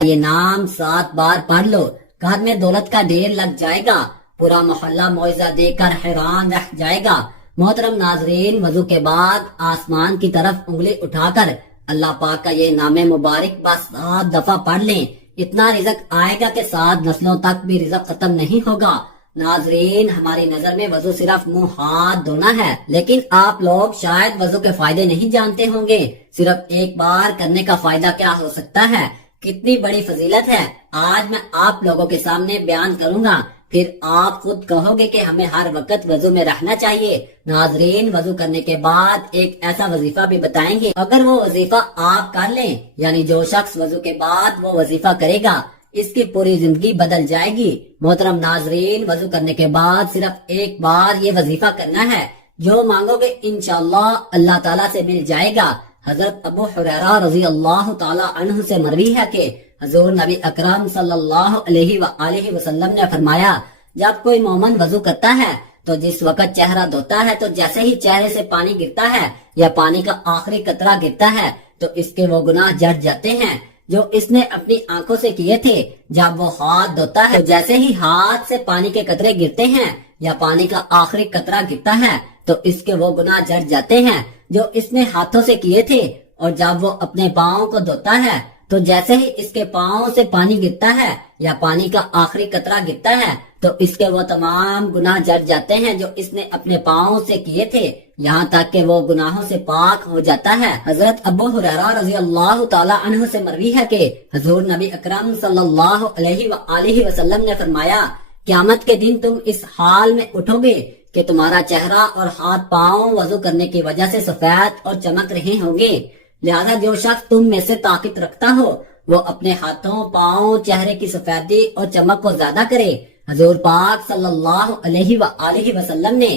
یہ نام 7 بار پڑھ لو، گھر میں دولت کا ڈھیر لگ جائے گا، پورا محلہ معاوضہ دے کر حیران رہ جائے گا۔ محترم ناظرین، وضو کے بعد آسمان کی طرف انگلی اٹھا کر اللہ پاک کا یہ نام مبارک بس 7 دفعہ پڑھ لیں، اتنا رزق آئے گا کہ 7 نسلوں تک بھی رزق ختم نہیں ہوگا۔ ناظرین، ہماری نظر میں وضو صرف منہ ہاتھ دھونا ہے، لیکن آپ لوگ شاید وضو کے فائدے نہیں جانتے ہوں گے۔ صرف ایک بار کرنے کا فائدہ کیا ہو سکتا ہے، کتنی بڑی فضیلت ہے، آج میں آپ لوگوں کے سامنے بیان کروں گا، پھر آپ خود کہو گے کہ ہمیں ہر وقت وضو میں رہنا چاہیے۔ ناظرین، وضو کرنے کے بعد ایک ایسا وظیفہ بھی بتائیں گے، اگر وہ وظیفہ آپ کر لیں، یعنی جو شخص وضو کے بعد وہ وظیفہ کرے گا، اس کی پوری زندگی بدل جائے گی۔ محترم ناظرین، وضو کرنے کے بعد صرف ایک بار یہ وظیفہ کرنا ہے، جو مانگو گے انشاءاللہ اللہ تعالیٰ سے مل جائے گا۔ حضرت ابو ہریرہ رضی اللہ تعالی عنہ سے مروی ہے کہ حضور نبی اکرم صلی اللہ علیہ وآلہ وسلم نے فرمایا، جب کوئی مومن وضو کرتا ہے تو جس وقت چہرہ دھوتا ہے تو جیسے ہی چہرے سے پانی گرتا ہے یا پانی کا آخری قطرہ گرتا ہے تو اس کے وہ گناہ جٹ جاتے ہیں جو اس نے اپنی آنکھوں سے کیے تھے۔ جب وہ ہاتھ دھوتا ہے تو جیسے ہی ہاتھ سے پانی کے قطرے گرتے ہیں یا پانی کا آخری قطرہ گرتا ہے تو اس کے وہ گناہ جٹ جاتے ہیں جو اس نے ہاتھوں سے کیے تھے۔ اور جب وہ اپنے پاؤں کو دھوتا ہے تو جیسے ہی اس کے پاؤں سے پانی گرتا ہے یا پانی کا آخری قطرہ گرتا ہے تو اس کے وہ تمام گناہ جٹ جاتے ہیں جو اس نے اپنے پاؤں سے کیے تھے، یہاں تک کہ وہ گناہوں سے پاک ہو جاتا ہے۔ حضرت ابو ہریرہ رضی اللہ تعالی عنہ سے مروی ہے کہ حضور نبی اکرم صلی اللہ علیہ وآلہ وسلم نے فرمایا، قیامت کے دن تم اس حال میں اٹھو گے کہ تمہارا چہرہ اور ہاتھ پاؤں وضو کرنے کی وجہ سے سفید اور چمک رہے ہوں گے، لہذا جو شخص تم میں سے طاقت رکھتا ہو وہ اپنے ہاتھوں، پاؤں، چہرے کی سفیدی اور چمک کو زیادہ کرے۔ حضور پاک صلی اللہ علیہ وآلہ وسلم نے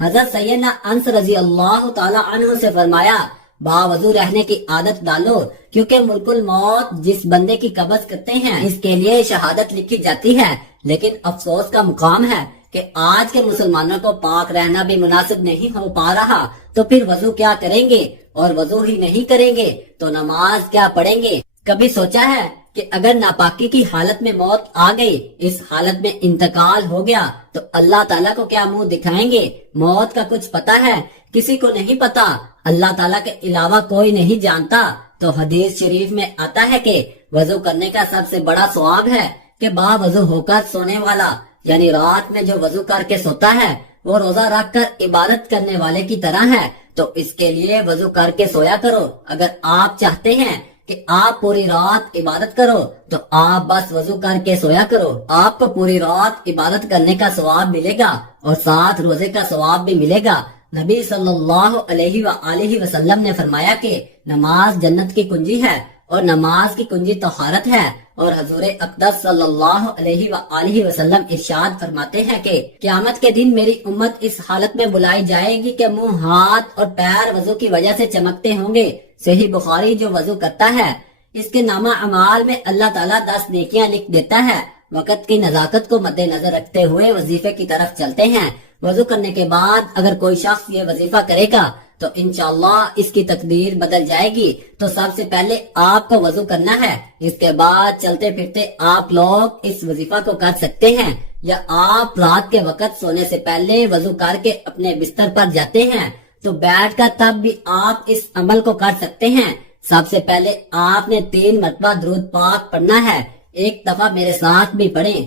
حضرت سیدنا انس رضی اللہ تعالی عنہ سے فرمایا، باوضو رہنے کی عادت ڈالو، کیونکہ ملک الموت جس بندے کی قبض کرتے ہیں اس کے لیے شہادت لکھی جاتی ہے، لیکن افسوس کا مقام ہے کہ آج کے مسلمانوں کو پاک رہنا بھی مناسب نہیں ہو پا رہا، تو پھر وضو کیا کریں گے؟ اور وضو ہی نہیں کریں گے تو نماز کیا پڑھیں گے؟ کبھی سوچا ہے کہ اگر ناپاکی کی حالت میں موت آ گئی، اس حالت میں انتقال ہو گیا تو اللہ تعالیٰ کو کیا منہ دکھائیں گے؟ موت کا کچھ پتا ہے؟ کسی کو نہیں پتا، اللہ تعالیٰ کے علاوہ کوئی نہیں جانتا۔ تو حدیث شریف میں آتا ہے کہ وضو کرنے کا سب سے بڑا ثواب ہے کہ باوضو ہو کر سونے والا، یعنی رات میں جو وضو کر کے سوتا ہے وہ روزہ رکھ کر عبادت کرنے والے کی طرح ہے، تو اس کے لیے وضو کر کے سویا کرو۔ اگر آپ چاہتے ہیں کہ آپ پوری رات عبادت کرو تو آپ بس وضو کر کے سویا کرو، آپ کو پوری رات عبادت کرنے کا ثواب ملے گا اور ساتھ روزے کا ثواب بھی ملے گا۔ نبی صلی اللہ علیہ وآلہ وسلم نے فرمایا کہ نماز جنت کی کنجی ہے اور نماز کی کنجی طہارت ہے، اور حضور اقدس صلی اللہ علیہ وآلہ وسلم ارشاد فرماتے ہیں کہ قیامت کے دن میری امت اس حالت میں بلائی جائے گی کہ منہ، ہاتھ اور پیر وضو کی وجہ سے چمکتے ہوں گے۔ صحیح بخاری جو وضو کرتا ہے اس کے نامہ اعمال میں اللہ تعالیٰ 10 نیکیاں لکھ دیتا ہے۔ وقت کی نزاکت کو مد نظر رکھتے ہوئے وظیفے کی طرف چلتے ہیں۔ وضو کرنے کے بعد اگر کوئی شخص یہ وظیفہ کرے گا تو انشاءاللہ اس کی تقدیر بدل جائے گی۔ تو سب سے پہلے آپ کو وضو کرنا ہے، اس کے بعد چلتے پھرتے آپ لوگ اس وظیفہ کو کر سکتے ہیں، یا آپ رات کے وقت سونے سے پہلے وضو کر کے اپنے بستر پر جاتے ہیں تو بیٹھ کر تب بھی آپ اس عمل کو کر سکتے ہیں۔ سب سے پہلے آپ نے 3 مرتبہ درود پاک پڑھنا ہے، ایک دفعہ میرے ساتھ بھی پڑھیں۔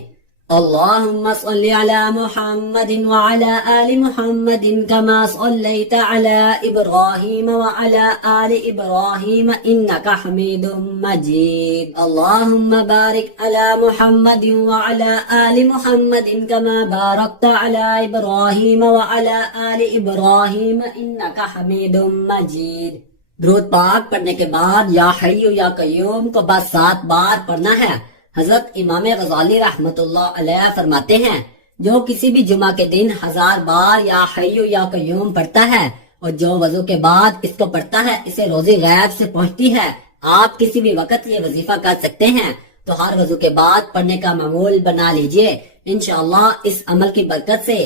اللهم صل على محمد وعلى آل محمد كما صليت على إبراهيم وعلى آل إبراهيم إنك حميد مجيد اللهم بارك على محمد وعلى آل محمد كما باركت على إبراهيم وعلى آل إبراهيم إنك حميد مجيد۔ درود پاک پڑھنے کے بعد یا حی یا قیوم کو بس 7 بار پڑھنا ہے۔ حضرت امام غزالی رحمت اللہ علیہ فرماتے ہیں، جو کسی بھی جمعہ کے دن 1000 بار یا حی یا قیوم پڑھتا ہے اور جو وضو کے بعد اس کو پڑھتا ہے اسے روزی غیب سے پہنچتی ہے۔ آپ کسی بھی وقت یہ وظیفہ کر سکتے ہیں، تو ہر وضو کے بعد پڑھنے کا معمول بنا لیجئے۔ انشاءاللہ اس عمل کی برکت سے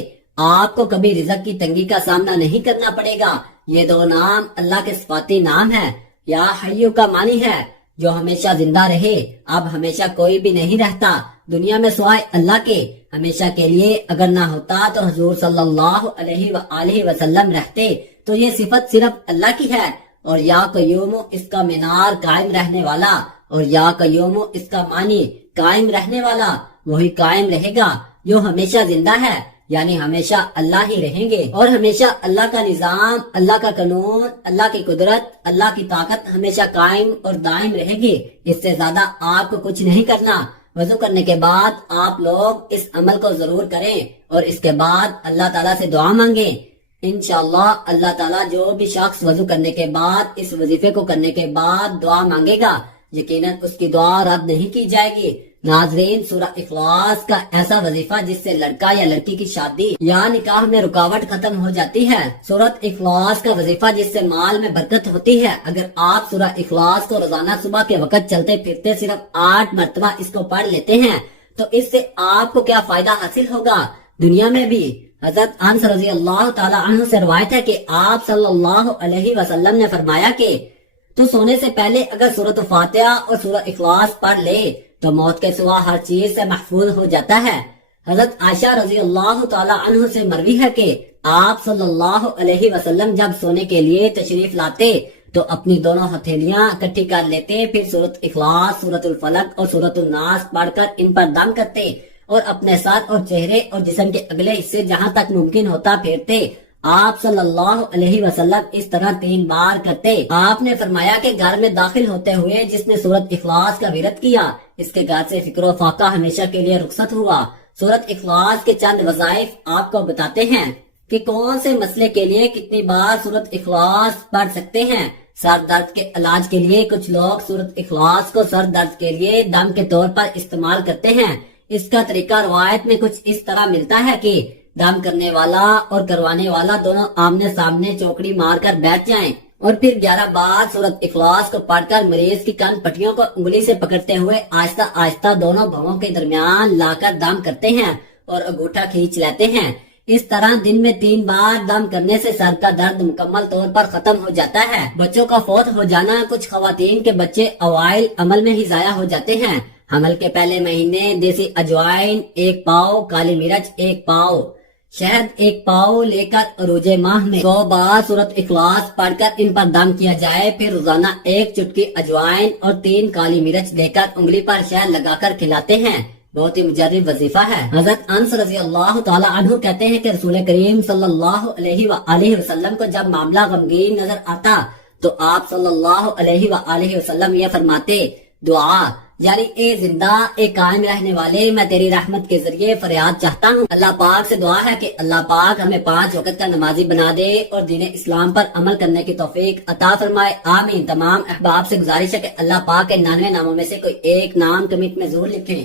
آپ کو کبھی رزق کی تنگی کا سامنا نہیں کرنا پڑے گا۔ یہ 2 نام اللہ کے صفاتی نام ہے۔ یا حیو کا معنی ہے جو ہمیشہ زندہ رہے، اب ہمیشہ کوئی بھی نہیں رہتا دنیا میں سوائے اللہ کے، ہمیشہ کے لیے اگر نہ ہوتا تو حضور صلی اللہ علیہ وآلہ وسلم رہتے۔ تو یہ صفت صرف اللہ کی ہے، اور یا قیوم اس کا مینار قائم رہنے والا، اور یا قیوم اس کا معنی قائم رہنے والا، وہی قائم رہے گا جو ہمیشہ زندہ ہے، یعنی ہمیشہ اللہ ہی رہیں گے، اور ہمیشہ اللہ کا نظام، اللہ کا قانون، اللہ کی قدرت، اللہ کی طاقت ہمیشہ قائم اور دائم رہے گی۔ اس سے زیادہ آپ کو کچھ نہیں کرنا۔ وضو کرنے کے بعد آپ لوگ اس عمل کو ضرور کریں، اور اس کے بعد اللہ تعالیٰ سے دعا مانگیں۔ انشاءاللہ اللہ تعالیٰ جو بھی شخص وضو کرنے کے بعد اس وظیفے کو کرنے کے بعد دعا مانگے گا، یقیناً اس کی دعا رد نہیں کی جائے گی۔ ناظرین، سورہ اخلاص کا ایسا وظیفہ جس سے لڑکا یا لڑکی کی شادی یا نکاح میں رکاوٹ ختم ہو جاتی ہے، سورہ اخلاص کا وظیفہ جس سے مال میں برکت ہوتی ہے، اگر آپ سورہ اخلاص کو روزانہ صبح کے وقت چلتے پھرتے صرف 8 مرتبہ اس کو پڑھ لیتے ہیں تو اس سے آپ کو کیا فائدہ حاصل ہوگا دنیا میں بھی۔ حضرت انس رضی اللہ تعالی عنہ سے روایت ہے کہ آپ صلی اللہ علیہ وسلم نے فرمایا کہ تو سونے سے پہلے اگر سورۃ فاتحہ اور سورہ اخلاص پڑھ لے تو موت کے سوا ہر چیز سے محفوظ ہو جاتا ہے۔ حضرت عائشہ رضی اللہ تعالی عنہ سے مروی ہے کہ آپ صلی اللہ علیہ وسلم جب سونے کے لیے تشریف لاتے تو اپنی دونوں ہتھیلیاں اکٹھی کر لیتے، پھر سورۃ اخلاص، سورۃ الفلق اور سورۃ الناس پڑھ کر ان پر دم کرتے اور اپنے سر اور چہرے اور جسم کے اگلے حصے جہاں تک ممکن ہوتا پھیرتے۔ آپ صلی اللہ علیہ وسلم اس طرح 3 بار کرتے۔ آپ نے فرمایا کہ گھر میں داخل ہوتے ہوئے جس نے سورۃ اخلاص کا ورد کیا، اس کے گھر سے فکر و فاقہ ہمیشہ کے لیے رخصت ہوا۔ سورۃ اخلاص کے چند وظائف آپ کو بتاتے ہیں کہ کون سے مسئلے کے لیے کتنی بار سورۃ اخلاص پڑھ سکتے ہیں۔ سر درد کے علاج کے لیے کچھ لوگ سورۃ اخلاص کو سر درد کے لیے دم کے طور پر استعمال کرتے ہیں۔ اس کا طریقہ روایت میں کچھ اس طرح ملتا ہے کہ دم کرنے والا اور کروانے والا دونوں آمنے سامنے چوکڑی مار کر بیٹھ جائیں اور پھر 11 بار سورۃ اخلاص کو پڑھ کر مریض کی کان پٹیوں کو انگلی سے پکڑتے ہوئے آہستہ آہستہ دونوں بھووں کے درمیان لا کر دم کرتے ہیں اور انگوٹھا کھینچ لیتے ہیں۔ اس طرح دن میں 3 بار دم کرنے سے سر کا درد مکمل طور پر ختم ہو جاتا ہے۔ بچوں کا فوت ہو جانا، کچھ خواتین کے بچے اوائل عمل میں ہی ضائع ہو جاتے ہیں۔ حمل کے پہلے مہینے دیسی اجوائن 1 پاؤ، کالی مرچ 1 پاؤ، شہد 1 پاؤ لے کر عروج ماہ میں 100 بار سورۃ اخلاص پڑھ کر ان پر دم کیا جائے، پھر روزانہ 1 چٹکی اجوائن اور 3 کالی مرچ دے کر انگلی پر شہد لگا کر کھلاتے ہیں۔ بہت ہی مجرب وظیفہ ہے۔ حضرت انس رضی اللہ تعالی عنہ کہتے ہیں کہ رسول کریم صلی اللہ علیہ وآلہ وسلم کو جب معاملہ غمگین نظر آتا تو آپ صلی اللہ علیہ وآلہ وسلم یہ فرماتے، دعا یعنی اے زندہ، اے قائم رہنے والے، میں تیری رحمت کے ذریعے فریاد چاہتا ہوں۔ اللہ پاک سے دعا ہے کہ اللہ پاک ہمیں 5 وقت کا نمازی بنا دے اور دین اسلام پر عمل کرنے کی توفیق عطا فرمائے، آمین۔ تمام احباب سے گزارش ہے کہ اللہ پاک کے 99 ناموں میں سے کوئی ایک نام کمنٹ میں ضرور لکھیں۔